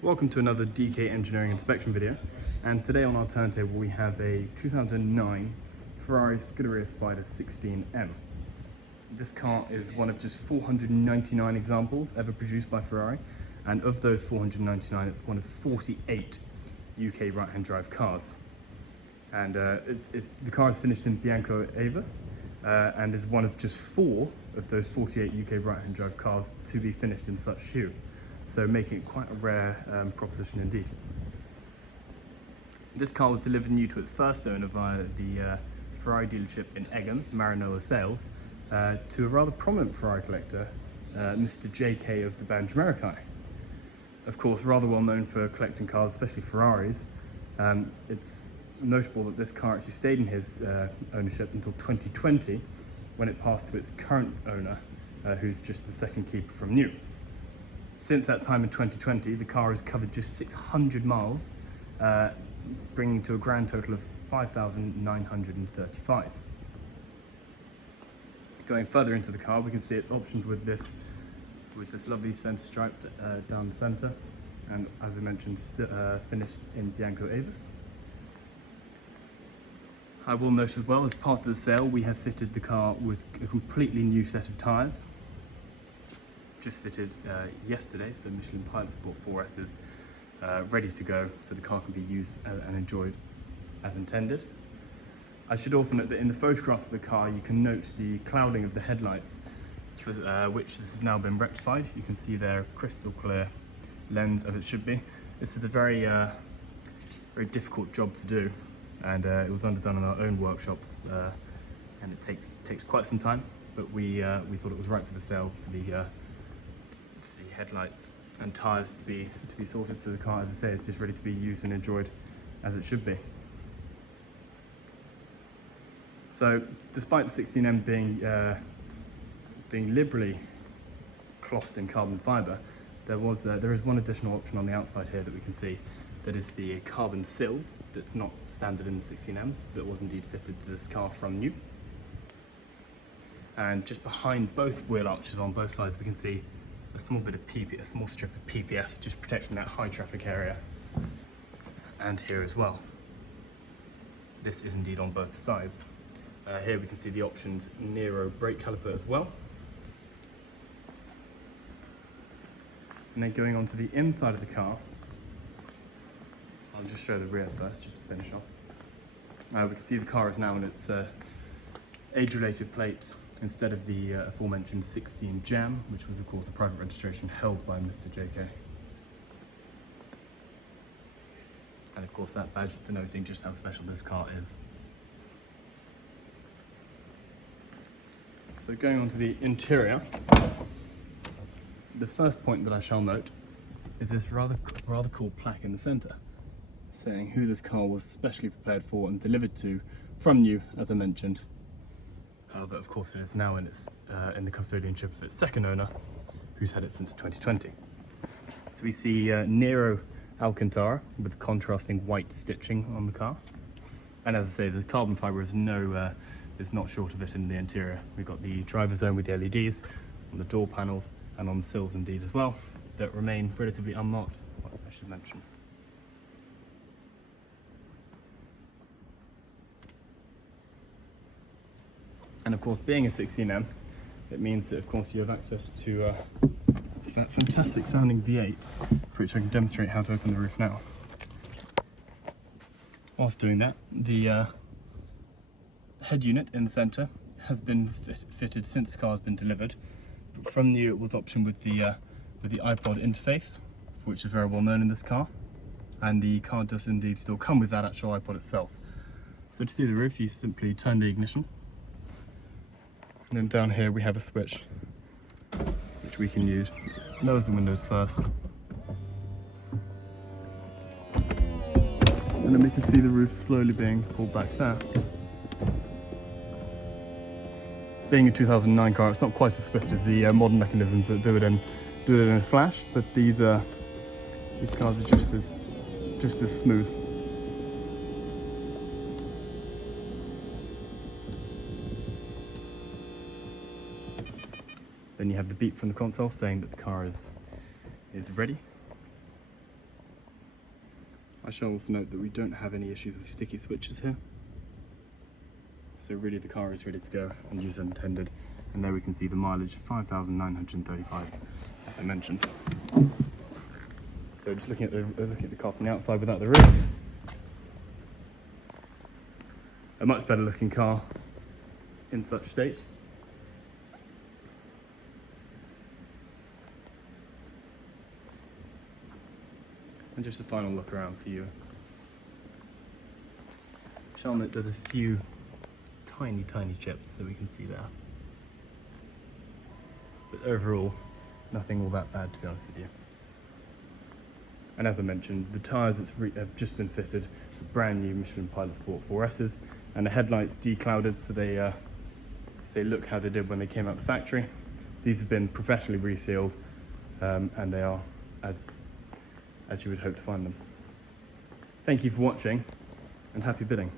Welcome to another DK Engineering inspection video, and today on our turntable we have a 2009 Ferrari Scuderia Spider 16M. This car is one of just 499 examples ever produced by Ferrari, and of those 499 it's one of 48 UK right-hand drive cars. And the car is finished in Bianco Avis and is one of just 4 of those 48 UK right-hand drive cars to be finished in such hue. So making it quite a rare proposition indeed. This car was delivered new to its first owner via the Ferrari dealership in Egham, Maranello Sales, to a rather prominent Ferrari collector, Mr. JK of the band Americai. Of course, rather well known for collecting cars, especially Ferraris. It's notable that this car actually stayed in his ownership until 2020, when it passed to its current owner, who's just the second keeper from new. Since that time in 2020, the car has covered just 600 miles, bringing to a grand total of 5,935. Going further into the car, we can see it's optioned with this lovely centre stripe down the centre, and as I mentioned, finished in Bianco Avis. I will note as well, as part of the sale, we have fitted the car with a completely new set of tyres. Just fitted yesterday, so Michelin Pilot Sport 4S is ready to go, so the car can be used and enjoyed as intended. I should also note that in the photographs of the car you can note the clouding of the headlights, for which this has now been rectified. You can see their crystal clear lens as it should be. This is a very difficult job to do, and it was underdone in our own workshops, and it takes quite some time, but we thought it was right for the sale for the headlights and tyres to be sorted, so the car, as I say, is just ready to be used and enjoyed as it should be. So despite the 16M being liberally clothed in carbon fibre, there is one additional option on the outside here that we can see, that is the carbon sills that's not standard in the 16Ms, that was indeed fitted to this car from new. And just behind both wheel arches on both sides we can see a small strip of PPF, just protecting that high traffic area, and here as well. This is indeed on both sides. Here we can see the optioned Nero brake caliper as well. And then going on to the inside of the car, I'll just show the rear first, just to finish off. We can see the car is now on its age-related plates, instead of the aforementioned 16 Jam, which was of course a private registration held by Mr. JK. And of course that badge denoting just how special this car is. So going on to the interior, the first point that I shall note is this rather cool plaque in the centre, saying who this car was specially prepared for and delivered to from new, as I mentioned. However, of course, it is now in the custodianship of its second owner, who's had it since 2020. So we see Nero Alcantara with contrasting white stitching on the car. And as I say, the carbon fibre is not short of it in the interior. We've got the driver zone with the LEDs on the door panels and on the sills indeed as well, that remain relatively unmarked, I should mention. And of course, being a 16M, it means that of course you have access to that fantastic sounding V8, for which I can demonstrate how to open the roof now. Whilst doing that, the head unit in the centre has been fitted since the car has been delivered. From new, it was optioned with the iPod interface, which is very well known in this car, and the car does indeed still come with that actual iPod itself. So to do the roof, you simply turn the ignition. And then down here we have a switch which we can use. Lowers the windows first. And then we can see the roof slowly being pulled back there. Being a 2009 car, it's not quite as swift as the modern mechanisms that do it in a flash, but these cars are just as smooth. Then you have the beep from the console saying that the car is ready. I shall also note that we don't have any issues with sticky switches here. So really the car is ready to go and use as intended. And there we can see the mileage, 5,935, as I mentioned. So just looking at the car from the outside without the roof. A much better looking car in such state. And just a final look around for you. Shall note there's a few tiny chips that we can see there. But overall, nothing all that bad, to be honest with you. And as I mentioned, the tyres have just been fitted with brand new Michelin Pilot Sport 4S's, and the headlights declouded so they look how they did when they came out the factory. These have been professionally resealed, and they are as you would hope to find them. Thank you for watching, and happy bidding.